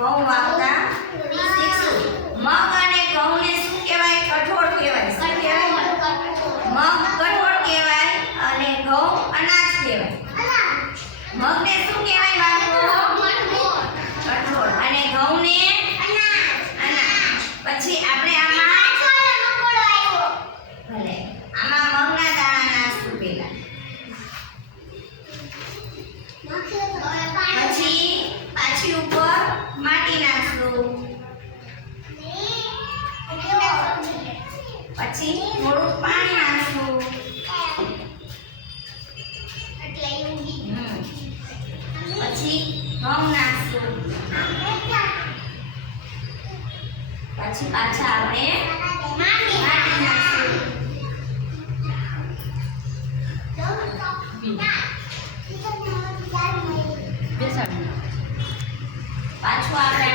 ઘઉં વાવતા શીખશું. મગ અને ઘઉંને શું કહેવાય? કઠોળ કહેવાય. શું કહેવાય? મગ કઠોળ કહેવાય અને ઘઉં અનાજ કહેવાય. મગને શું કહેવાય બાળકો? કઠોળ. અને ઘઉંને અનાજ. પછી આપણે આમાં ભલે આમાં મગના દાણા નાખશું પહેલા. પછી પાછી ઉપર માટી નાખશું. પછી થોડું પાણી નાખશું. પછી ઘઉં નાખશું. પછી પાછા આપણે માટી નાખશું. પાછું આપણે